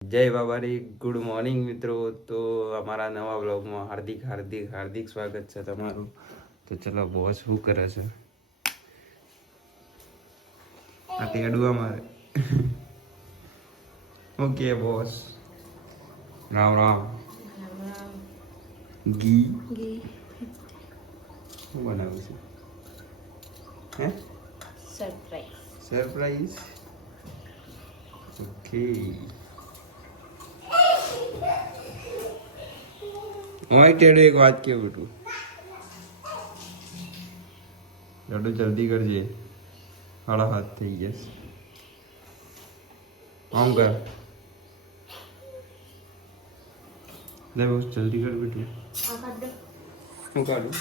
જય બાબારી good morning મિત્રો. તો અમારા નવા બ્લોગમાં હાર્દિક હાર્દિક હાર્દિક સ્વાગત છે તમારું. તો ચલો બોસ શું કરે છે? આ તેડવા મારે ઓકે બોસ. રામ રામ. ઘી શું બનાવ્યું છે? હે સરપ્રાઈઝ. ઓકે. હું ટેડો એક વાત કે બેટું લડુ જલ્દી કરજે, 7:30 થઈ ગયા. આમ કર લે બસ જલ્દી કર બેટું. હું કાઢું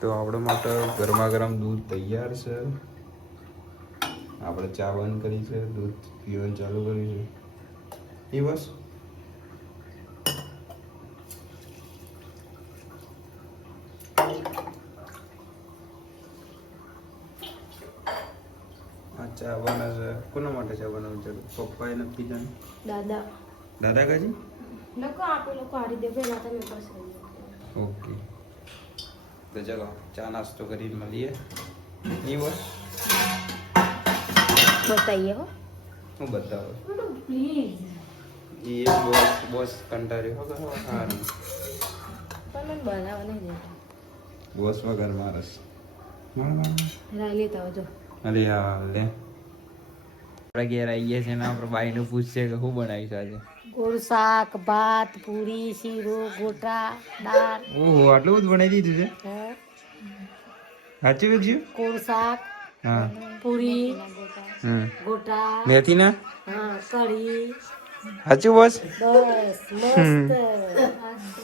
તો આપણે માટે ગરમા ગરમ દૂધ તૈયાર છે. આપણે ચા બંધ કરી છે, દૂધ પીવાનું ચાલુ કર્યું છે. એ બસ ચા બને છે. કોના માટે ચા બનાવું છે? પપ્પા એ નથી પીધા? દાદા કાજી લોકો આપે લોકો હારી દે પેલા તમે પાસે. ઓકે તો ચલો ચા નાસ્તો કરીને મળીએ. એ બસ બતાઈએ હો. હું બતાવો પ્લીઝ. એ બોસ બોસ કંટાળ્યો હો કરો હારું. પણ મને બનાવવા નહીં દેતા. બોસ વગર મારસ રાઈ લેતા આવજો. અરે યાર લે આપણે ઘેર આવી ગયા છે ને આપણે બાઈનું પૂછશે કે શું બનાવ્યું છે આજે? ગોળ શાક, ભાત, પૂરી, શીરો, ગોટા, દાળ. ઓહો આટલું બધું બનાવી દીધું છે? સાચું વેચ્યું? ગોળ શાક, હા પૂરી, ગોટા, મેથી ના હા કઢી. સાચું બોસ? બસ મસ્ત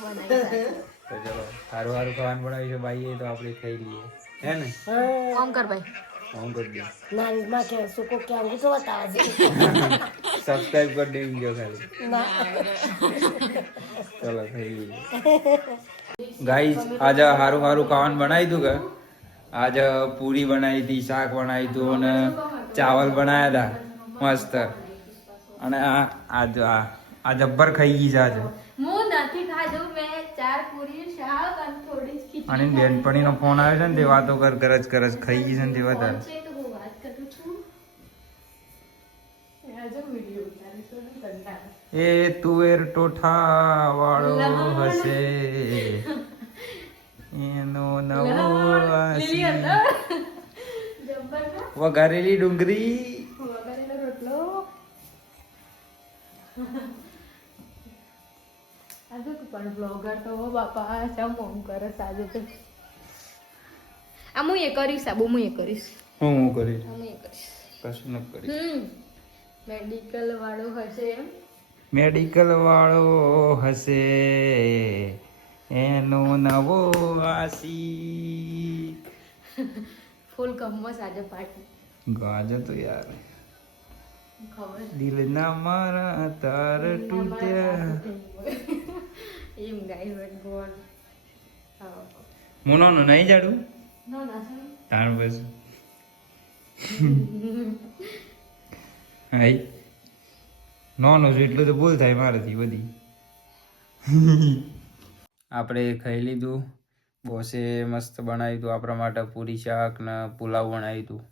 બનાવી. તો ચલો સારું સારું ખાવાનું બનાવ્યું છે બાઈએ તો આપણે ખાઈ લઈએ હે ને? કામ કર ભાઈ. હું કરી દઉં. નાની માં કે સુકો કે આવું તો બતાવે છે. સબસ્ક્રાઇબ કરી દેજો ખાલી. ના ચલો ખાઈ લઈએ ગાઈસ. આજે સારું સારું ખાવાનું બનાવી દઉં કે આજે પૂરી બનાવી હતી, શાક બનાવી હતું અને ચાવલ બનાવ્યા હતા મસ્ત. અને આ જબ્બર ખાઈ ગઈ છે આજે. હું નથી ખાધું. મેં 4 પૂરી શાક અને થોડી ખીચડી. અને બેનપણીનો ફોન આવ્યો છે ને તે વાતો કરજ ખાઈ ગઈ છે ને તે વધારે. છે તો હું વાત કરું છું. આજે વિડિયો ઉતારીશું ને કંટાળો. એ તુવેર ટોઠા વાળો હશે એનો નવો લીલી હતો. જબ્બર ના વઘારેલી ડુંગળી. વઘારેલો રોટલો. આજે પણ બ્લોગર તો હો બાપા સમ મોમ કરે સાજે તો. આ હું એ કરીશ, આ હું એ કરીશ. હું કરીશ? હું એ કરીશ. કશું ન કરીશ. મેડિકલ વાળો હશે એમ. મેડિકલ વાળો હશે એનો નવો આશિક. ફૂલ કમ્મસ આજે પાર્ટી. ગાજે તો યાર ખબર દિલ ના મારા તાર તૂટ્યા. એમ ગાઈ વેટ ગોળ. હા મોનો નહીં જાડું નો ના સર. તાર બસ હાય નો છું એટલું તો ભૂલ થાય મારાથી બધી. આપણે ખાઈ લીધું. બોસે મસ્ત બનાવ્યું હતું આપણા માટે પૂરી શાક ને પુલાવ બનાવ્યું હતું.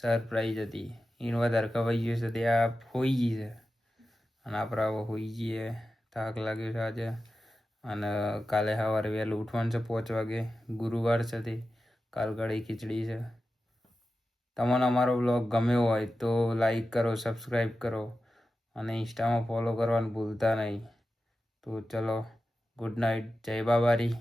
સરપ્રાઈઝ હતી. એને વધારે ખવાઈ ગયું છે તે આ હોઈ ગઈ છે અને આપણે હવે હોઈ જઈએ. થાક લાગ્યો છે આજે અને કાલે સવારે વહેલું ઉઠવાનું છે 5 વાગે. ગુરુવાર છે તે કાલ કઢી ખીચડી છે. તમને અમારો બ્લોગ ગમ્યો હોય તો લાઈક કરો, સબસ્ક્રાઈબ કરો અને ઇન્સ્ટામાં ફોલો કરવાનું ભૂલતા નહીં. તો ચલો ગુડ નાઇટ. જય બાબારી.